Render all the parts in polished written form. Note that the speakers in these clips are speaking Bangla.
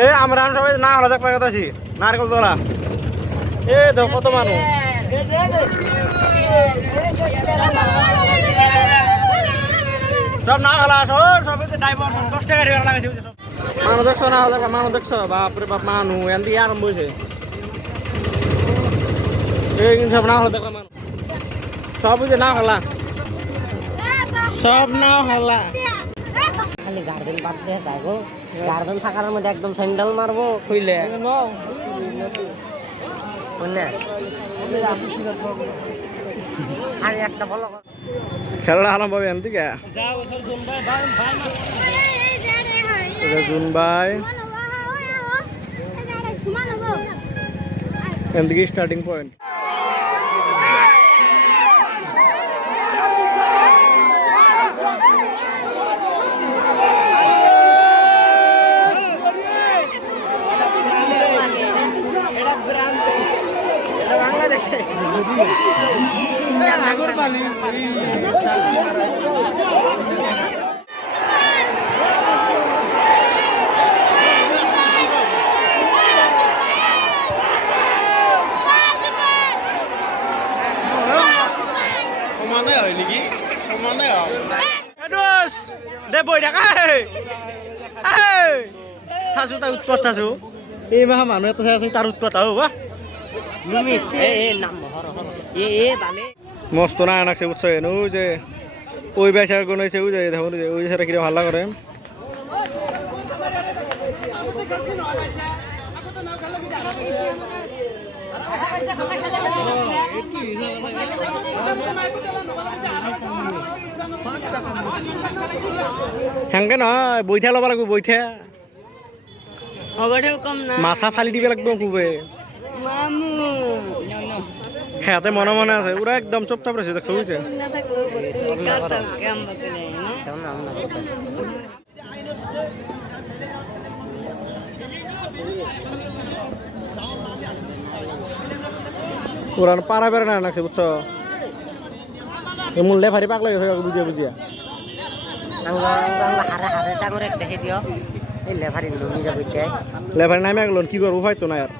এ আমরা সবাই না হলা দেখবার কথা আছি নারকেল তোলা এ দেখো কত মানুষ সব না হলা সব ড্রাইভার 10 টাকা রিভার লাগাইছে সব মানুষ দেখছো না হলা মানুষ দেখছো বাপরে বাপ মানুষ এন্দি আরম্ভ হইছে এই সব না হলা দেখো মানুষ সব বুঝে না হলা সব না হলা খালি গার্ডেন বাদ দিয়ে যাবো গার্ডেন থাকার মধ্যে একদম স্যান্ডেল মারবো কইলে আর একটা বলো খেলা আরম্ভ হবে এনদিকে জুন ভাই এনদিকে স্টার্টিং পয়েন্ট এই মাহা মানুহ এটা চাই আছো তাৰ উৎপাত হবা মস্ত না আনাকছে বুঝছো ওই যে ওই বেচার কোন হয়েছে ওই যে দেখুন ওই বেচারা কিরকম হাল্লা করে হেংকে নহয় বইঠা ল'ব লাগিব বইঠা মাথা ফালি দিব লাগিব খুবে সিহঁতে মনে মনে আছে ওরা একদম চুপচাপ রয়েছে দেখছো বুঝছে ওরা পাড়া বেড়া না নাকছে বুঝছো এমন লেফারি পাক লাগে বুঝিয়া বুঝিয়া লেফারি নামে গেল কি করবো ভাই তো না আর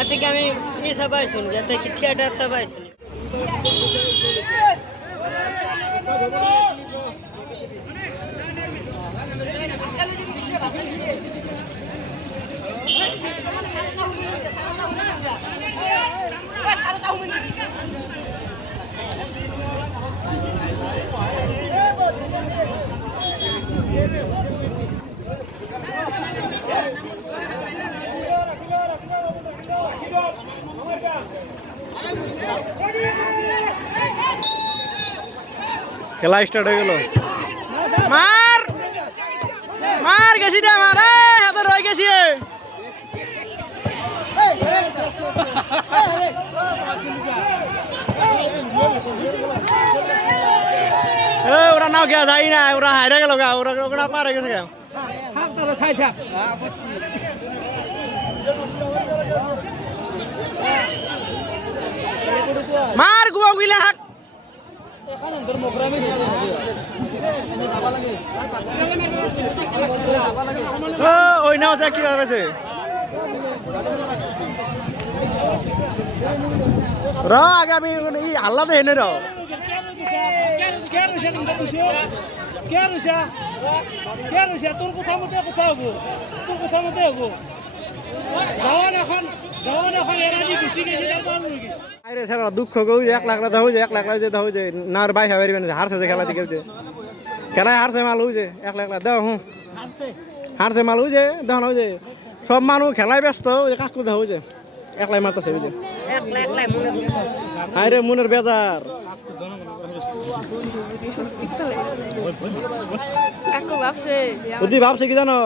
আজকে আমি এই সবাই শুনি যাতে কি থিয়েটার সবাই শুনি খেলা স্টার্ট হয়ে গেল মার মার গেছি রে মার হাতে রয়ে গেছি ওরা নাও গিয়া যাই না ওরা হাইরে গেল গা ওরা ওরা পারে গেছে গা মার গুয়া গুইলা হাক ওই নাও যা কি ভাবেছে র আগে আমি আল্লাহ এনে র তোর কথা মতে কথা হবো তোর কথা মতে হবো যাওয়ার এখন এরানি গুছি গেছে আরে স্যার দুঃখ গৌ 1 লাখ দাও যে 1 লাখ যে দাও যে নার ভাই হাবেরি মানে হারছে যে খেলা দিকে যে খেলায় হারছে মাল হই যে 1 লাখ দাও হুঁ হারছে মাল হই যে দাও না যে সব মানুষ খেলায় ব্যস্ত ওই কাকু দাও যে 1 লাখ মারতেছে ওই যে 1 লাখ মনে আরে মনের বেজার কাকু ভাবছে বুদ্ধি ভাবছে কি জানো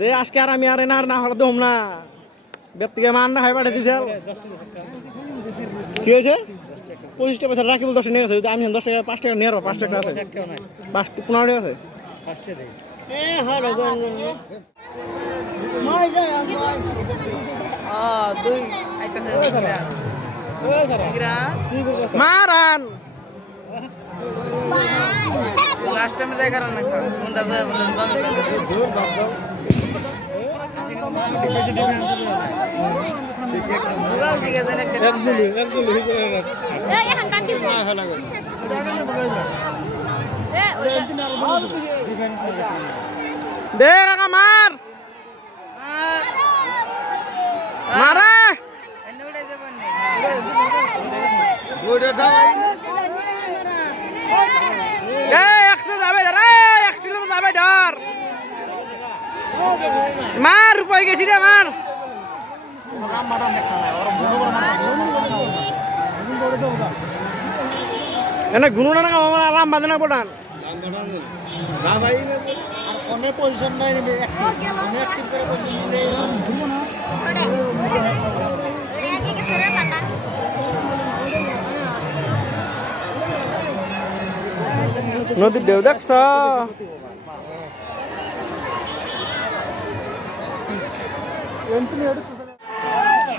যে আজকে আর আমি আর না হলে দম না বেত থেকে মান না খাই পাঠে দিছে কি হয়েছে 25 টাকা রাখি বল 10 টাকা নিয়ে গেছে যদি আমি 10 টাকা 5 টাকা নিয়ে 5 টাকা আছে কেউ নাই 5 15 টাকা আছে ফার্স্টে দেই দুই আইতাছে মারান লাস্ট টাইমে যাই কারণ না কোনটা যায় জোর বাদ দাও বেশি ডিফারেন্স হবে না বেশি একটা বুঝাও দিকে দেন একটা একদম এই এখন টান দিব না হলা গো ডিফারেন্স হবে দে কাকা মার মারে এনে উড়ে যাবেন গোড়া দাওয়াই এই একশো যাবে ধর এই একশো যাবে ধর মার রূপাই গেছি রে মার এনে গুনো না আমার আলাম বাদে না পড়ান দাওয়াই আর কোনে পজিশন নাই নেবে অনেক ঠিক করে পজিশন নিলে ঘুরবো না রেগে গেছে রে বাটা নদীর ঢেউ দেখছ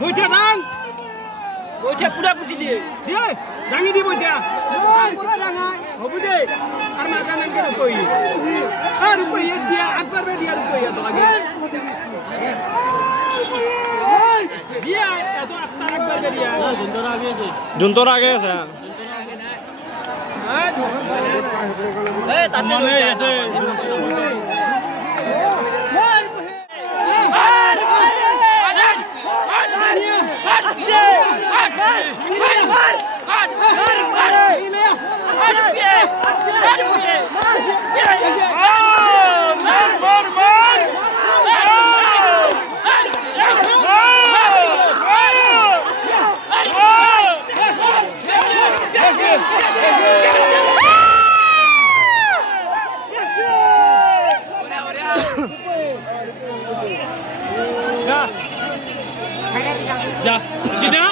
বইটা ডাং বইটা পুরা পুটি দিয়ে দিয়ে ডাঙি দি বইটা পুরা ডাঙা হবু দে আর মাথা নাম করে কই আর রুপই দিয়া একবার বে দিয়া রুপই তো লাগে দিয়া এত আস্তা একবার বে দিয়া জুন্তর আগে আছে এই তাতে আছে যা যা সিধা